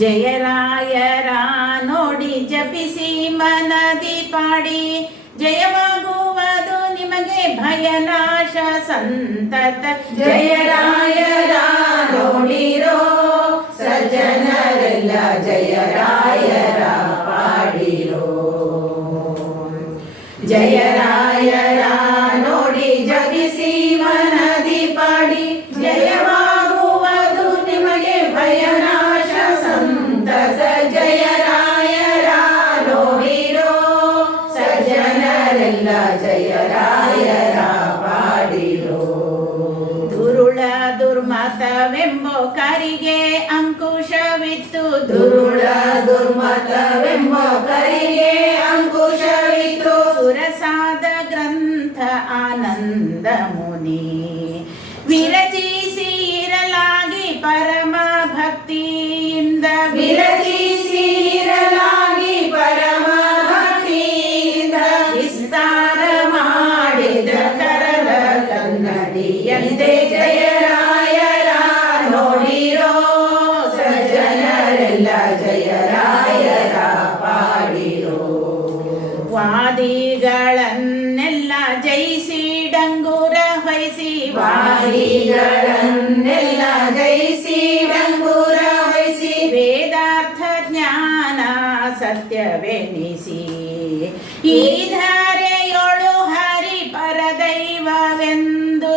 ಜಯರಾಯರ ನೋಡಿ ಜಪಿಸಿ ಮನದಿ ಪಾಡಿ. ಜಯವಾಗುವುದು ನಿಮಗೆ ಭಯನಾಶ ಸಂತತ. ಜಯರಾಯರ ನೋಡಿರೋ ಸಜ್ಜನರೆಲ್ಲ ಜಯರಾಯರ ಪಾಡಿರೋ. ಜಯರಾಯರ ನೋಡಿ ಜಗಿಸಿ ದುರ್ಮತವೆಂಬೋ ಕರಿಗೆ ಅಂಕುಶವಿತ್ತು. ದುರುಳ ದುರ್ಮತವೆಂಬ ಕರಿಗೆ ಅಂಕುಶವಿತ್ತು. ಸುರಸಾದ ಗ್ರಂಥ ಆನಂದ ಮುನಿ. ವಿರಚಿಸಿ ವಾದಿಗಳನ್ನೆಲ್ಲ ಜಯಿಸಿ ಡಂಗುರ ಹೊಯ್ಸಿ. ವಾದಿಗಳನ್ನೆಲ್ಲ ಜಯಿಸಿ ಡಂಗೂರ ವಹಿಸಿ ವೇದಾರ್ಥ ಜ್ಞಾನ ಸತ್ಯವೆನಿಸಿ. ಈ ಧಾರೆಯೊಳು ಹರಿ ಪರದೈವವೆಂದು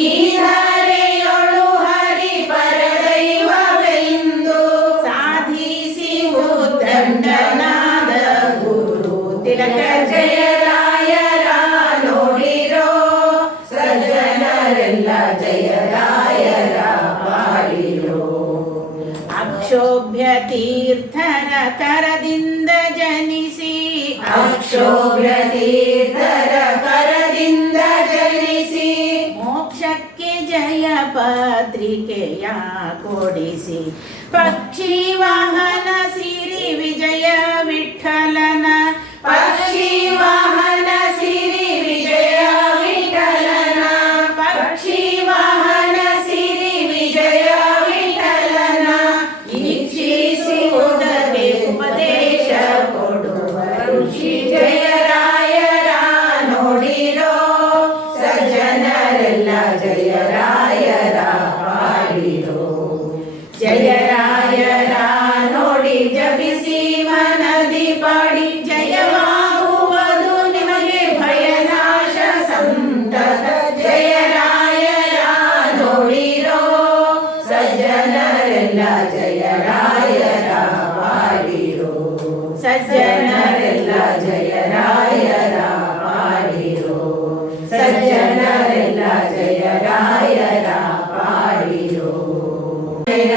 ಈ ಧಾರೆಯೊಳು ಹರಿ ಪರದೈವವೆಂದು ಸಾಧಿಸಿ ದಂಡನಾದ ಅಕ್ಷೋಭ್ಯ ತೀರ್ಥರ ಕರದಿಂದ ಜನಿಸಿ. ಅಕ್ಷೋಭ್ಯ ತೀರ್ಥರ ಕರದಿಂದ ಜನಿಸಿ. ಮೋಕ್ಷಕ್ಕೆ ಜಯ ಪತ್ರಿಕೆಯ ಕೊಡಿಸಿ. ಪಕ್ಷಿ ವಾಹನ ಸಿರಿ ವಿಜಯ ವಿಠಲನ ಸಜ್ಜನರೆಲ್ಲ ಜಯರಾಯರ ಪಾಡಿರೋ ಜಯರಾಯರ ನೋಡಿ ಜಪಿಸಿ ಮನದಿ ಪಾಡಿ ಜಯವಾಗುವುದು ನಿಮಗೆ ಭಯನಾಶ ಸಂತತ ಜಯರಾಯರ ನೋಡಿರೋ ಸಜ್ಜನರೆಲ್ಲ ಜಯರಾಯರ ಪಾಡಿರೋ ಸಜ್ಜನರೆಲ್ಲ ಜಯರಾಯರ